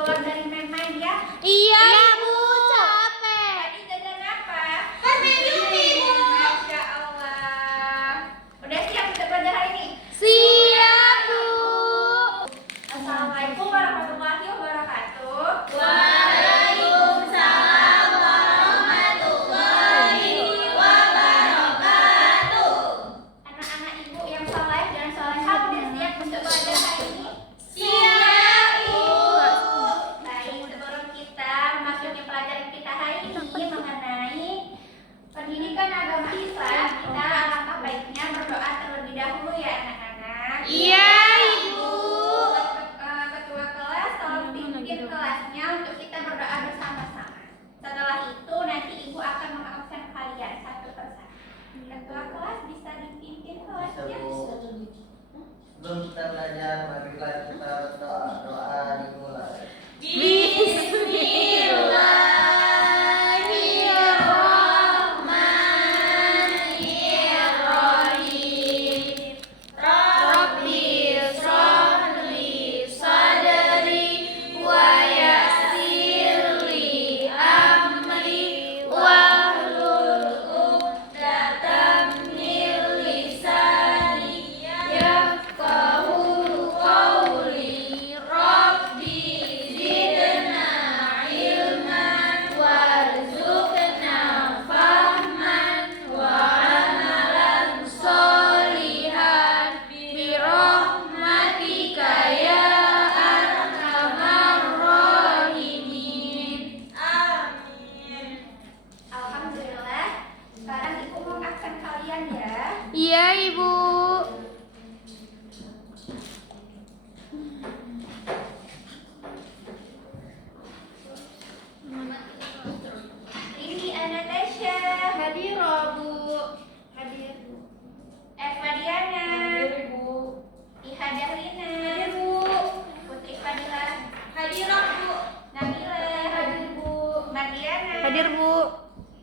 keluar dari main-main ya. Iya, Bu, capek. Tadi jajan apa? Permen Yumi, Bu. Masya Allah. Udah siap untuk belajar hari ini? Siap, Bu. Assalamualaikum warahmatullahi wabarakatuh. Waalaikumsalam warahmatullahi wabarakatuh. Anak-anak ibu yang saleh dan salehah udah siap untuk belajar hari ini? Siap, Bu. Baik, sebelum kita masuk ke pelajaran kita hari ini mengenai pendidikan agama Islam, kita alangkah baiknya berdoa terlebih dahulu ya anak-anak. Iya, Ibu. Ketua kelas tolong pimpin kelasnya untuk kita berdoa bersama-sama. Setelah itu nanti ibu akan mengabsen kalian satu persatu. Ketua kelas bisa dipimpin kelasnya. Sebelum kita belajar, marilah kita berdoa. Doa dimulai. Bismillahirrahmanirrahim. Rabbi shrah li sadri wa yassir li amri wahlul 'uqdatam min lisani yafqahu qawli. Rabbi zidna ilman warzuqna fahman wa amalan sholihan bi rahmatika ya arhamar rahimin. Amin. Alhamdulillah. Sekarang ibu mengabsen kalian ya. Iya, Ibu. Ini Anastasia. Hadir, Bu. Hadir. Eva Diana. Bu. Iha Darlina. Bu. Putri Fadila. Hadir, Bu. Nabila. Hadir, Bu. Mardiana. Hadir, Bu.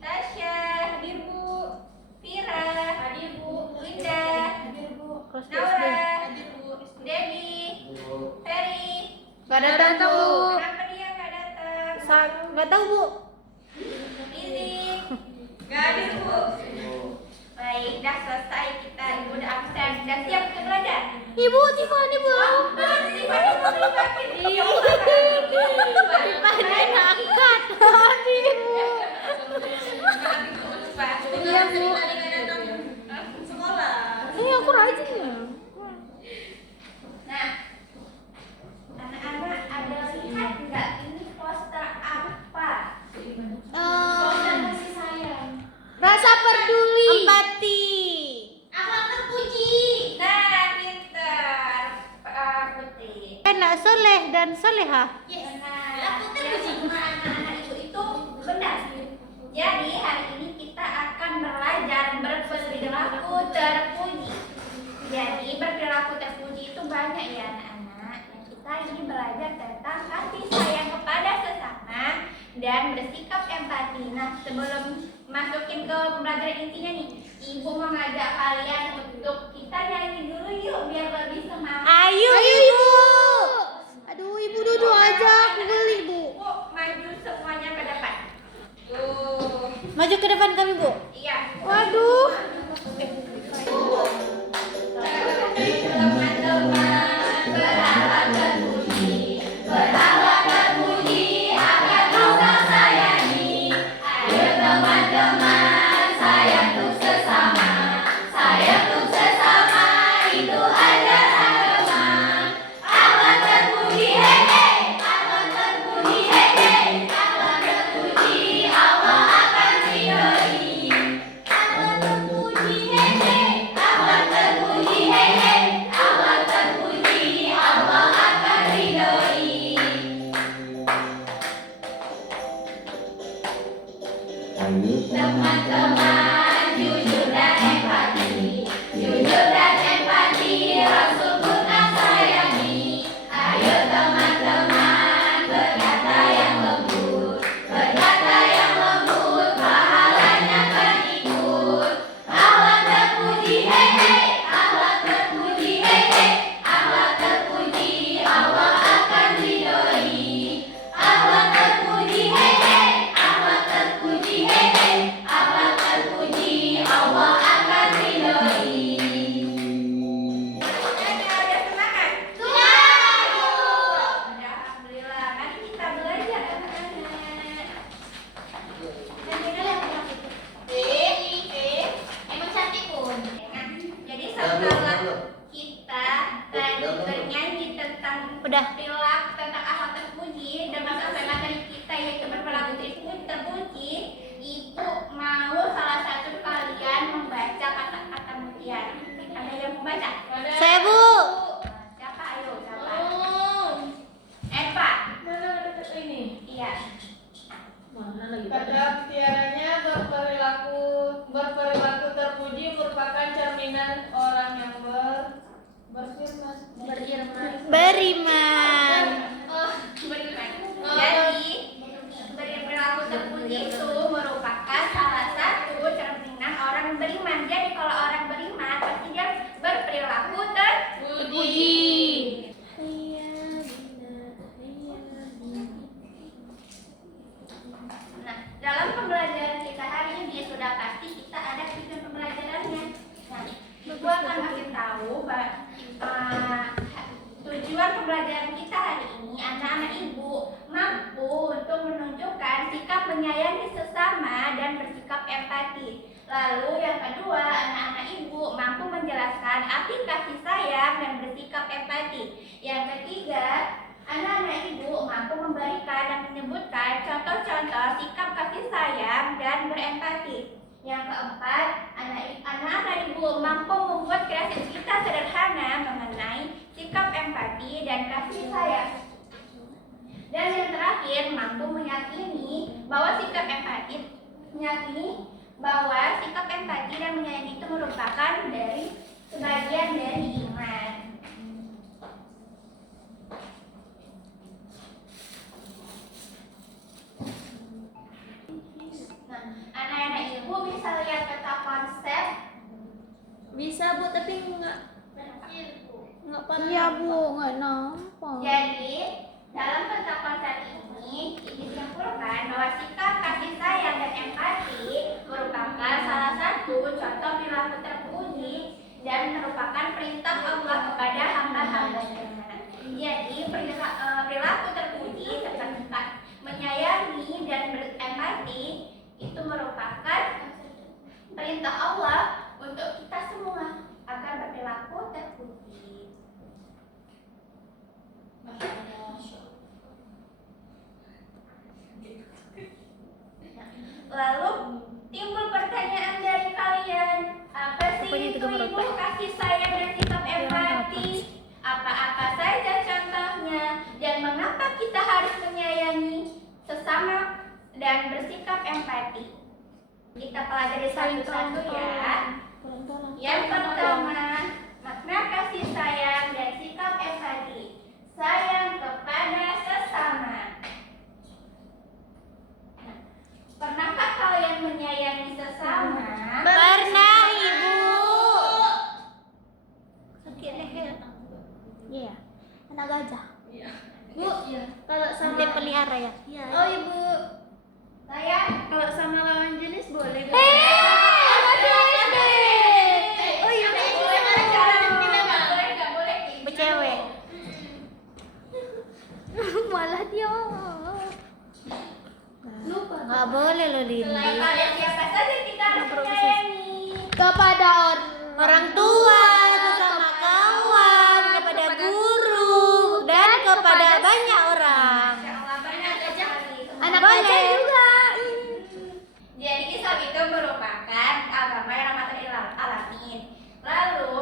Tasya. Hadir Bu. Vira. Hadir Bu. Linda. Hadir, Bu. Naura. Hadir Bu. Debbie. Bu, Ferry. Gak datang, Bu. Kenapa dia nggak datang? Gak tahu, Bu. Lili. Nggak hadir Bu. Bu, Baik, dah selesai kita. Ibu udah absen. Dah siap untuk belajar? Ibu, Tiffany belum. Iya. Tiffany angkat. Hadir, Bu. Iya, Bu. Ini aku rajin ya. Nah, anak-anak ada lihat nggak ini poster apa? Kasih sayang. Rasa peduli. Empati. Akhlak terpuji. Nah, pinter. Putri. Enak, soleh dan solehah. Benar. Yang semua anak-anak itu benar. Jadi hari ini kita akan belajar berperilaku terpuji. Jadi berperilaku terpuji itu banyak ya anak-anak. Nah, kita ini belajar tentang kasih sayang kepada sesama dan bersikap empati. Nah, sebelum masukin ke pembelajaran intinya nih, ibu mengajak kalian untuk kita nyanyi dulu yuk biar lebih semangat. Ayo, Ibu. Aduh, Ibu duduk aja, aku beli, Bu. Bu, maju semuanya ke depan. Tuh. Maju ke depan kami, Bu. Iya. Waduh. Teman-teman berharap terpuji, akan Allah sayangi. Ayo teman-teman, sayang untuk sesama, itu ajar agama. Allah terpuji, hei hei, Allah terpuji, hei hei, Allah terpuji, Allah akan ridhoi. Allah terpuji, hei hei, Allah terpuji, hei hei, Allah terpuji, Allah akan ridhoi. Teman-teman, jujur dan empati, Rasul pun sayangi. Ayo teman-teman, berkata yang lembut, pahalanya kan ikut. Allah terpuji, hei hei, Allah terpuji, hei hei, Allah terpuji, Allah akan ridhoi. Dalam tiaranya berperilaku terpuji merupakan cerminan orang yang beriman. Beriman. Beriman. Jadi berperilaku terpuji itu merupakan salah satu cerminan orang beriman. Jadi kalau orang beriman pasti dia berperilaku terpuji. Nah, dalam pembelajaran kita hari ini sudah pasti kita ada tujuan pembelajarannya. Nah, Ibu akan kasih tahu tujuan pembelajaran kita hari ini. Anak-anak Ibu mampu untuk menunjukkan sikap menyayangi sesama dan bersikap empati. Lalu yang kedua, anak-anak Ibu mampu menjelaskan arti kasih sayang dan bersikap empati. Yang ketiga, anak-anak Ibu mampu memberikan dan menyebutkan contoh-contoh sikap kasih sayang dan berempati. Yang keempat, anak-anak Ibu mampu membuat kreativitas sederhana mengenai sikap empati dan kasih sayang. Dan yang terakhir, mampu meyakini bahwa sikap empati dan menyayangi itu merupakan sebagian dari iman. Nah, anak-anak Ibu bisa lihat peta konsep. Bisa Bu, tapi nggak pernah. Iya Bu, nggak nampak. Jadi, dalam peta konsep ini disimpulkan bahwa sikap kasih sayang dan empati merupakan salah satu contoh perilaku terpuji dan merupakan perintah Allah kepada hamba-hambanya. Jadi, perilaku terpuji seperti menyayangi dan berempati itu merupakan perintah Allah untuk kita semua agar berperilaku terpuji. Lalu timbul pertanyaan dari kalian, apa sih itu Ibu kasih sayang dan sikap empati? Apa-apa saja contohnya dan mengapa kita harus menyayangi sesama dan bersikap empati? Kita pelajari satu-satu ya. Yang pertama, makna kasih sayang dan sikap empati. Sayang kepada sesama. Pernahkah kalian menyayangi sesama? Pernah Ibu. Sakit leher. Iya. Anak gajah. Bu, kalau sama Dia pelihara ya. Oh Ibu, Saya kalau sama lawan jenis boleh nggak? Oh iya. nggak boleh. Becewek. Malah dia. Lupa. Nggak boleh loh Lindi. Kepada siapa saja kita harus menyayangi. Kepada orang tua, sesama kawan, kepada guru, dan kepada banyak orang. Banyak sekali. Anak gajah juga. Jadi Islam itu merupakan agama yang rahmatan lil alamin. Lalu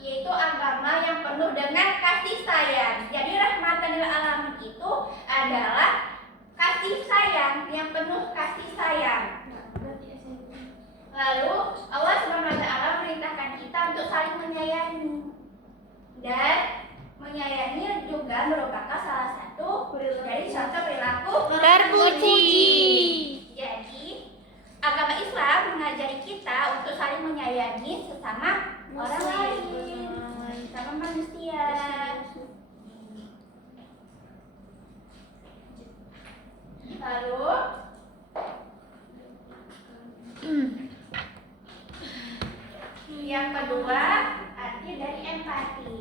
yaitu agama yang penuh dengan kasih sayang. Jadi rahmatan lil alamin itu adalah kasih sayang yang penuh kasih sayang. Lalu Allah SWT memerintahkan kita untuk saling menyayangi. Dan menyayangi juga merupakan salah satu dari contoh perilaku Terpuji. Jadi, agama Islam mengajari kita untuk saling menyayangi sesama orang lain, sesama manusia. Lalu, yang kedua, arti dari empati.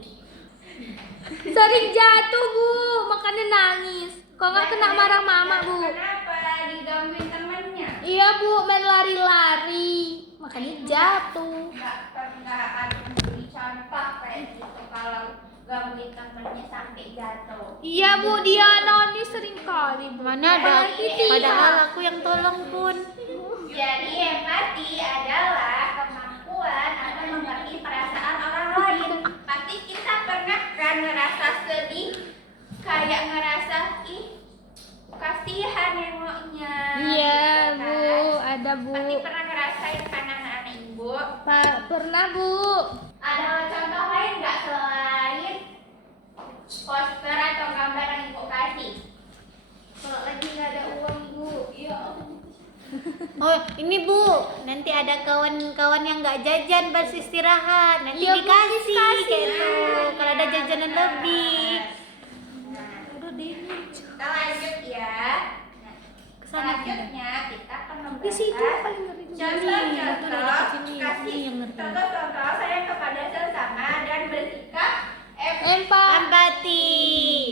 Sering jatuh Bu, makanya nangis. Kok nggak kena marah mama Bu? Kenapa digangguin temennya? Iya Bu, main lari-lari, makanya jatuh. Nggak pernah ada beri contoh kayak gitu kalau gangguin temennya sampai jatuh. Iya Bu, dia nangis sering kali. Mana ada? Padahal aku yang tolong pun. Jadi empati adalah kemampuan atau mengerti perasaan orang lain. Pasti kita pernah kan ngerasa sedih, kayak ngerasa ih kasihan nengoknya. Pernah, Bu. Ada contoh lain nggak selain poster atau gambar yang Ibu kasih? Kalau lagi nggak ada uang, Bu. Iya. Oh, ini Bu, nanti ada kawan-kawan yang nggak jajan pas istirahat, nanti Iya, Bu, dikasih dikasih. gitu. Kalau ada jajanan lebih. Udah deh. Kita lanjut ya. Nah, Kesana selanjutnya kita akan Di situ membahas paling ngeri. contoh-contoh sini, kasih yang ngerti. contoh-contoh sayang kepada sesama dan bersikap Empati.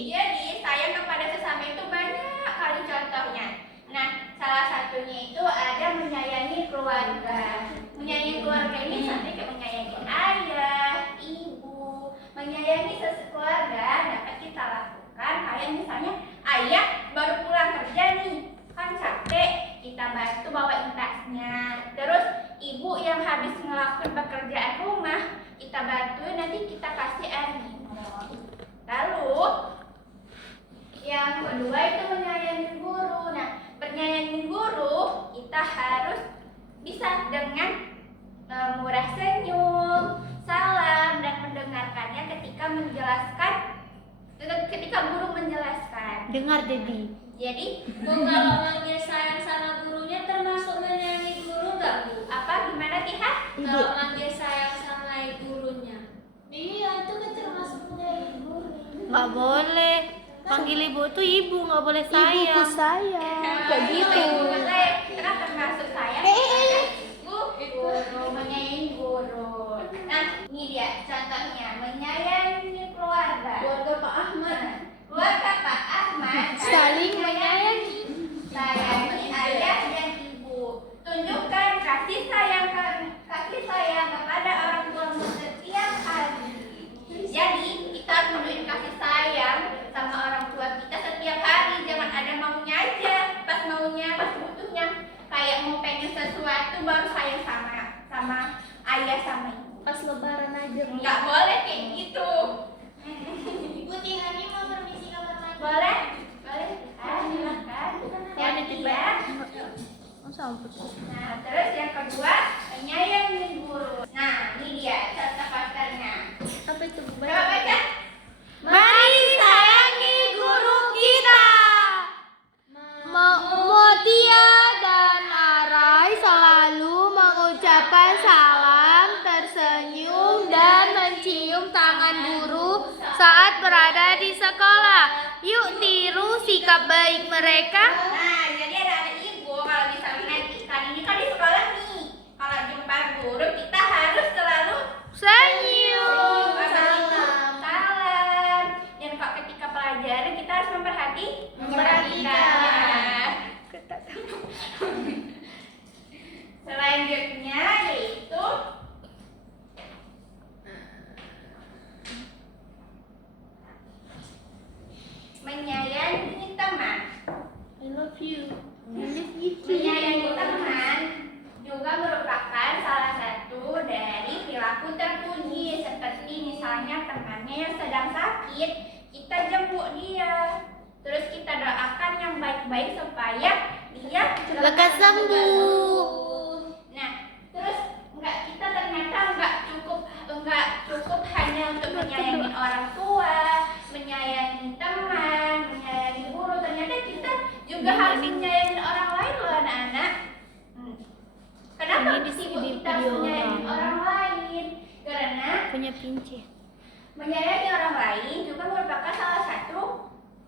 Jadi sayang kepada sesama itu banyak kali contohnya. Nah, salah satunya itu ada menyayangi keluarga. Menyayangi keluarga ini sampai ke menyayangi ayah, ibu, menyayangi keluarga dapat kita lakukan. Kayak misalnya ayah baru pulang kerja nih, kan capek, kita bantu bawain tasnya. Terus ibu yang habis ngelakuin pekerjaan rumah, kita bantuin, nanti kita kasih air minum. Lalu yang kedua itu menyayangi guru. Nah, menyayangi guru kita harus bisa dengan murah senyum, salam, dan mendengarkannya ketika guru menjelaskan. Dengar, Dedi. Jadi Bu, kalau manggil sayang sama gurunya termasuk menyayangi guru nggak, Bu? apa gimana Tiha? Kalau manggil sayang sama gurunya. Iya, itu kan termasuk menyayangi guru. Nggak boleh. Panggil ibu tuh ibu, nggak boleh sayang. sayang. Kayak gitu. Karena termasuk saya. Guru menyayangi guru. Nah, ini dia contohnya menyayangi keluarga. Keluarga Pak Ahmad. Keluarga Pak Ahmad Saling menyayangi. sayangi ayah dan ibu. Tunjukkan kasih sayang kepada orang tuamu setiap hari. Jadi kita harus menunjukkan kasih sayang sama orang tua kita setiap hari. Jangan ada maunya aja, pas butuhnya. Kayak mau pengen sesuatu baru sayang sama ayah sama ibu. Pas lebaran aja. Nggak boleh kayak gitu. Ibu Tihani mau permisi kamar mandi. Boleh? Boleh. Silakan. Yang ketiga. Nah, terus yang kedua menyayangi guru. Nah, ini dia contoh posternya. Apa itu, Bu? Coba baca. Mari sayangi guru kita. Motia dan Arai selalu mengucapkan salam, tersenyum, dan mencium tangan guru saat berada di sekolah. Yuk tiru sikap baik mereka. Nah, jadi ada ibu kalau misalnya nanti kan ini kan di sekolah nih. Kalau jumpa guru kita harus selalu Senyum. salam. Dan kok ketika pelajaran kita harus memperhatikan. Selanjutnya yaitu menyayangi teman. I love you. Menyayangi teman juga merupakan salah satu dari perilaku terpuji, seperti misalnya temannya yang sedang sakit, kita jemput dia, terus kita doakan yang baik-baik supaya dia Lekas sembuh. Nah, terus kita ternyata nggak cukup hanya untuk menyayangi orang tua, menyayangi teman, menyayangi guru. Ternyata kita juga harus menyayangi orang lain loh, anak-anak. Kenapa Ini di sibuk video kita harus menyayangi orang lain? Karena Punya pinci. menyayangi orang lain juga merupakan salah satu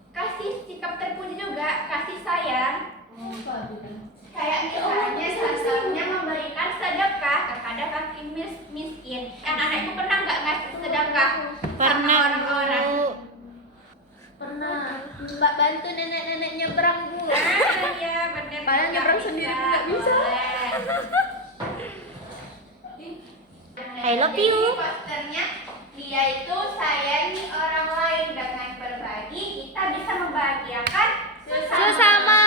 kasih sikap terpuji juga, kasih sayang. Kayak misalnya salah satunya memberikan sedekah kepada fakir miskin. Anak-anak itu pernah nggak ngasih sedekah sama Pernah, orang-orang? Bu. Pernah. Mbak bantu nenek-nenek nyebrang, Bu. Iya benar. Padahal nyebrang sendiri nggak bisa. I love you. Jadi posternya dia itu sayangi orang lain, dengan berbagi kita bisa membahagiakan Sesama.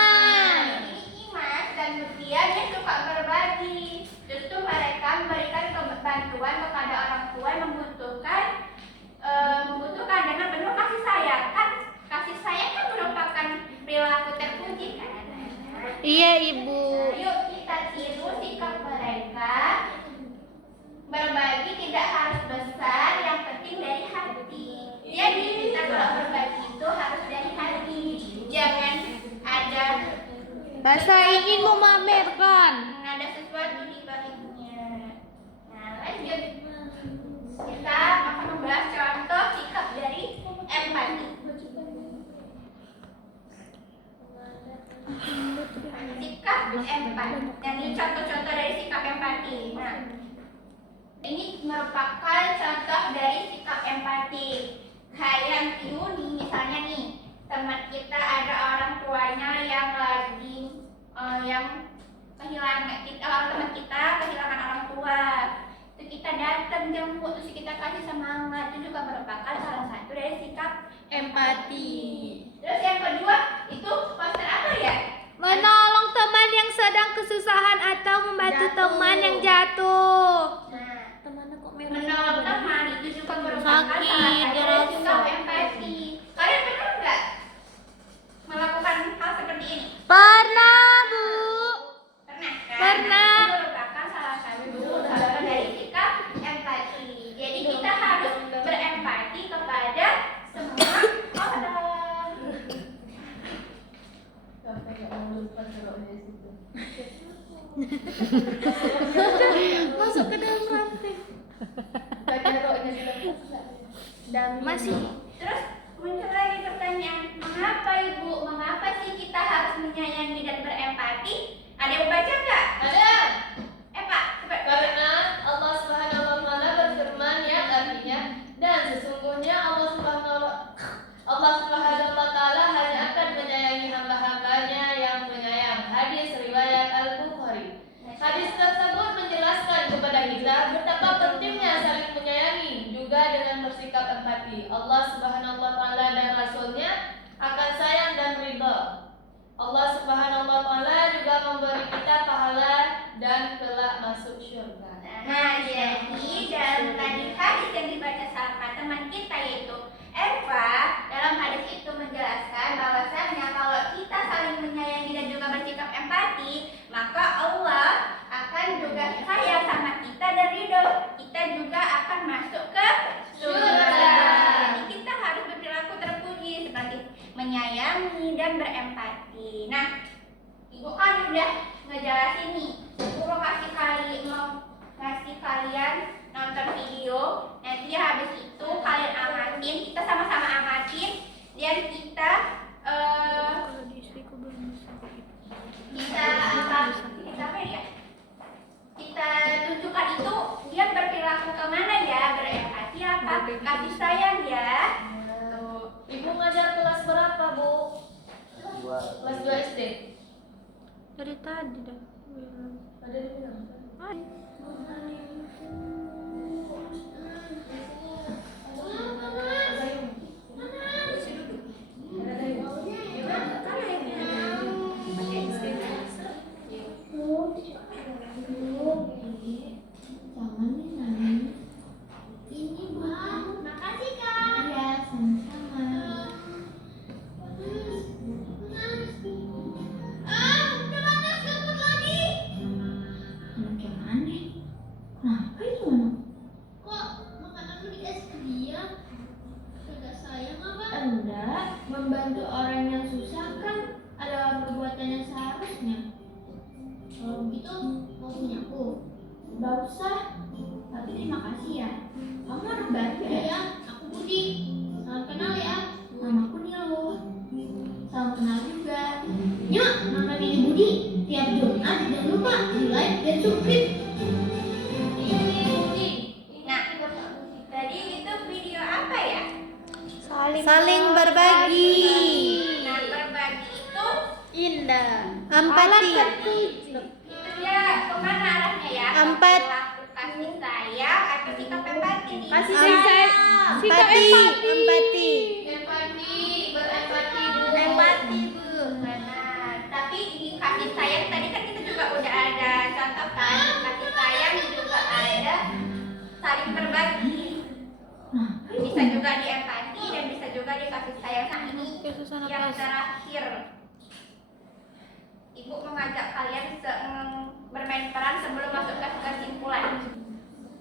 Ini Imas dan Mutia dia suka berbagi. Justru mereka memberikan bantuan kepada orang tua yang membutuhkan dengan penuh kasih sayang. Kan kasih sayang kan merupakan perilaku terpuji kan. Iya, Ibu. Yuk kita tiru sikap mereka berbagi tidak harus besar, yang penting dari hati. Jadi kita kalau berbagi itu harus dari hati, jangan ada ingin memamerkan. ada sesuatu di baliknya. Nah, lanjut. Kita akan membahas contoh sikap dari empati. Sikap empati. Yang ini contoh-contoh dari sikap empati. Nah, ini merupakan contoh dari sikap empati. Kayak Yuni misalnya nih, teman kita ada orang tuanya yang lagi yang kehilangan teman kita kehilangan orang tua. Itu kita datang jemput, terus kita kasih semangat, itu juga merupakan salah satu dari sikap Empati. Terus yang kedua itu poster apa ya? Menolong teman yang sedang kesusahan atau membantu teman yang jatuh. Nah, Temannya kok menolong teman itu juga merupakan Sakit, salah satu dia dari sikap rasa. empati. Kalian pernah nggak melakukan hal seperti ini? Pernah, Bu. Pernah kan? Pernah. Itu merupakan salah satu dari sikap empati. Jadi kita harus berempati kepada semua orang. Masuk ke dalam rantai. Masih. Terus muncul lagi pertanyaan, mengapa Ibu? Mengapa sih kita harus menyayangi dan berempati? Ada yang baca nggak? Ada. Pak, coba. Karena Allah Subhanahu wa taala berfirman yang artinya, dan sesungguhnya Allah Subhanahu wa taala hanya akan menyayangi hamba-hambanya yang menyayang. Hadis riwayat Al-Bukhari. Hadis tersebut menjelaskan kepada kita betapa pentingnya saling menyayangi juga dengan bersikap empati. Allah Subhanahu wa taala dan Rasulnya akan sayang dan ridha. Allah Subhanahu wa taala juga memberi kita pahala dan kelak masuk surga. Nah, jadi dalam tadi hadis yang dibaca sama teman kita yaitu Eva, dalam hadis itu menjelaskan bahwasanya kalau kita saling menyayangi dan juga bersikap empati, maka Allah akan juga sayang sama kita dan ridho. Kita juga akan masuk ke surga. Jadi kita harus berperilaku terpuji seperti menyayangi dan berempati. Nah, Ibu kan udah ngejelasin nih. Guru kasih kalian nonton video. Nanti habis itu kalian amatin, kita sama-sama amatin dan kita apa ya? Kita tunjukkan itu dia berperilaku kemana ya, berempati apa, kasih sayang ya. Ibu ngajar kelas berapa, Bu? Dua. Kelas 2 SD. Dari tadi dah. Ada di bilang. Membantu orang yang susah kan adalah perbuatan yang seharusnya. Kalau begitu mau punya aku? Gak usah. Tapi terima kasih ya. Kamu anak baru ya? Aku Budi. Salam kenal ya. Namaku Nilo. Salam kenal juga. Yuk, nonton ini Budi. Tiap Jumat jangan lupa di like dan subscribe. Ini Budi. Nah, tadi itu video apa ya? Saling berbagi. Nah, berbagi itu Indah. Empati. itu dia kemana arahnya ya? Empati. Perilaku kasih sayang atau sikap empati nih? Kasih sayang. Sikap Empati. empati. Empati, berempati dulu. Empati, Bu. Nah, tapi di kasih sayang tadi kan kita juga udah ada contoh kan, kasih sayang juga ada saling berbagi. Bisa juga di empati dan bisa juga di kasih sayang. Nah, ini Kesusahan yang apa? terakhir. Ibu mengajak kalian bermain peran sebelum masuk ke kesimpulan.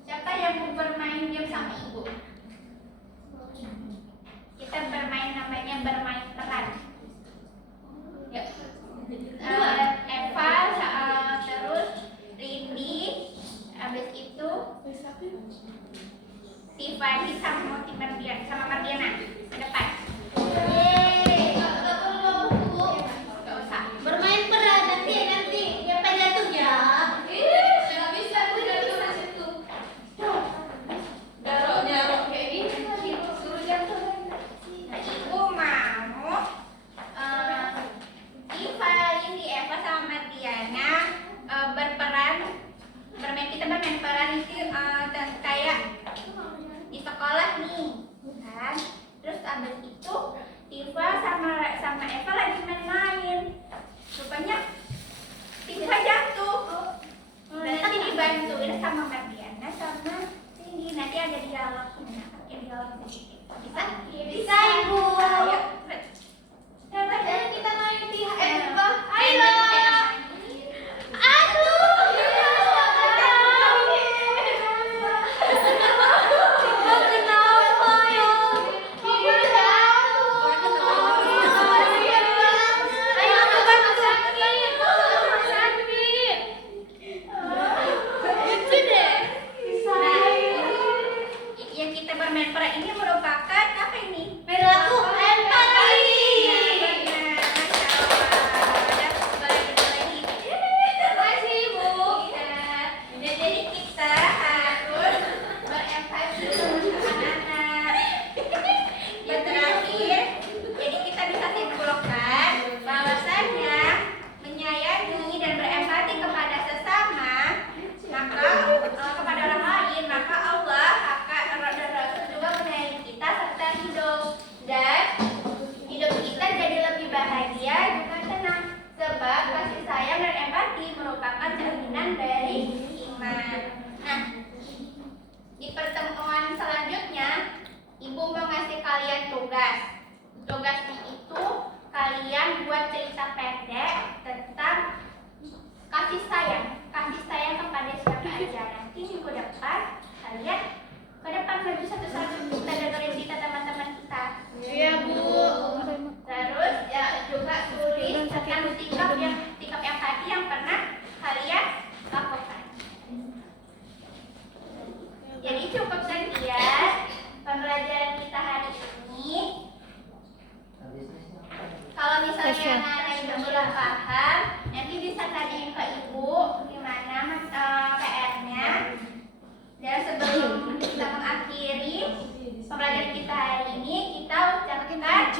Siapa yang mau bermain game sama ibu? Kita bermain namanya bermain peran. Yuk. Eva, terus Rindi, habis itu Tiffany sama Mardiana ke depan. Yeay. Gak usah. Bermain peran nanti siapa jatuh ya? Nggak bisa tuh jatuh di situ. Garok kayak gini. Suruh jatuh. Nah, ibu mau Rindi, Eva sama Mardiana kita bermain peran itu kayak di sekolah nih kan. Terus abis itu Tifa sama Eva lagi main-main. Rupanya Tifa jatuh. Nanti dibantuin sama Mardiana sama Cindy. Nanti ada dialognya. Pakai dialog sedikit. Bisa? Bisa, Ibu. Ayo. Dan kita main di Eva. Ayo. Yang kita bermain peran ini merupakan apa ini? Perilaku empati. Makasih Ibu. Jadi kita harus berempati sama anak-anak. Yang terakhir, jadi kita bisa simpulkan bahwasanya menyayangi dan berempati kepada sesama, maka kepada orang lain, maka Allah akan dan Rasul juga menyayangi kita serta dan hidup kita jadi lebih bahagia juga tenang. Sebab kasih sayang dan empati merupakan cerminan dari iman. Nah, di pertemuan selanjutnya, Ibu mau ngasih kalian tugas. Tugasnya itu kalian buat cerita pendek tentang kasih sayang kepada siapa aja. Nanti minggu depan kalian ke depan maju satu-satu, kita dengerin cerita teman-teman kita. Iya, Bu. Terus ya juga tulis tentang sikap empati yang pernah kalian lakukan. Jadi cukup sekian pembelajaran kita hari ini. Habisnya siapa? Kalau misalnya anak-anak udah belum paham, nanti bisa tanyain ke ibu gimana PR-nya. Dan sebelum kita mengakhiri pembelajaran kita hari ini, kita ucapkan